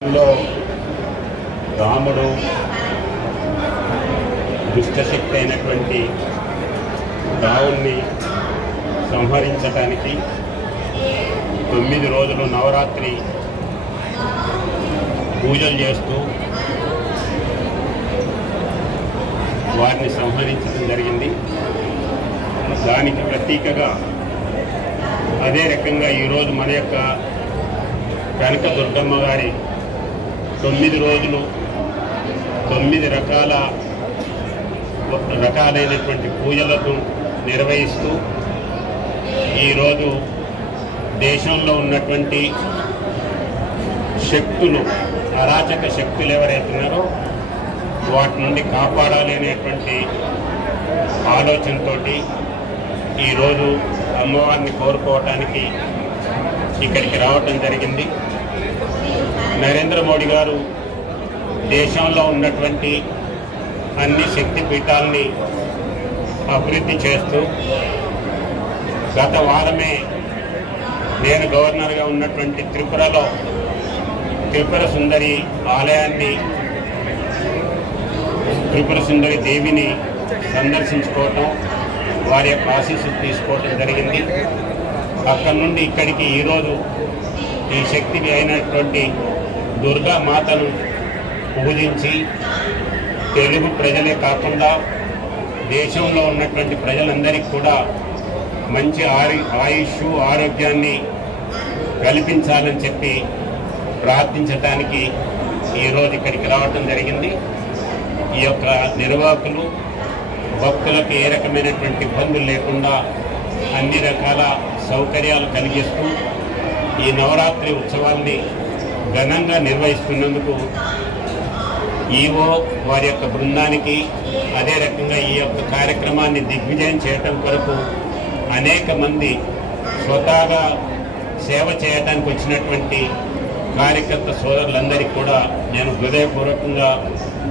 లో రాముడు దుష్టశక్తి అయినటువంటి రావుణ్ణి సంహరించడానికి 9 రోజులు నవరాత్రి పూజలు చేస్తూ వారిని సంహరించడం జరిగింది. దానికి ప్రతీకగా అదే రకంగా ఈరోజు మన యొక్క కనక దుర్గమ్మ గారి 9 రోజులు 9 రకాలైనటువంటి పూజలను నిర్వహిస్తూ ఈరోజు దేశంలో ఉన్నటువంటి శక్తులు, అరాచక శక్తులు ఎవరైతున్నారో వాటి నుండి కాపాడాలి అనేటువంటి ఆలోచనతో ఈరోజు అమ్మవారిని కోరుకోవటానికి ఇక్కడికి రావటం జరిగింది. నరేంద్ర మోడీ గారు దేశంలో ఉన్నటువంటి అన్ని శక్తి పీఠాలని అభివృద్ధి చేస్తూ గత వారమే నేను గవర్నర్గా ఉన్నటువంటి త్రిపురలో త్రిపుర సుందరి ఆలయాన్ని, త్రిపుర సుందరి దేవిని సందర్శించుకోవటం, వారి యొక్క ఆశీస్సులు తీసుకోవటం జరిగింది. అక్కడి నుండి ఇక్కడికి ఈరోజు ఈ శక్తిని అయినటువంటి దుర్గా మాతను పూజించి తెలుగు ప్రజలే కాకుండా దేశంలో ఉన్నటువంటి ప్రజలందరికీ కూడా మంచి ఆయుష్ ఆరోగ్యాన్ని కల్పించాలని చెప్పి ప్రార్థించడానికి ఈరోజు ఇక్కడికి రావటం జరిగింది. ఈ యొక్క నిర్వాహకులు భక్తులకు ఏ రకమైనటువంటి ఇబ్బందులు లేకుండా అన్ని రకాల సౌకర్యాలు కలిగిస్తూ ఈ నవరాత్రి ఉత్సవాల్ని ఘనంగా నిర్వహిస్తున్నందుకు ఈవో వారి యొక్క బృందానికి, అదే రకంగా ఈ యొక్క కార్యక్రమాన్ని దిగ్విజయం చేయటం కొరకు అనేక మంది స్వతహాగా సేవ చేయడానికి వచ్చినటువంటి కార్యకర్త సోదరులందరికీ కూడా నేను హృదయపూర్వకంగా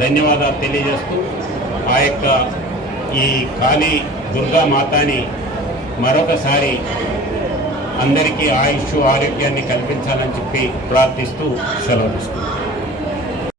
ధన్యవాదాలు తెలియజేస్తూ ఆ యొక్క ఈ కాళీ దుర్గా మాతాని మరొకసారి అందరికీ ఆయుష్ ఆరోగ్యాన్ని కల్పించాలని చెప్పి ప్రార్థిస్తూ సెలవు తీసుకుంటాను.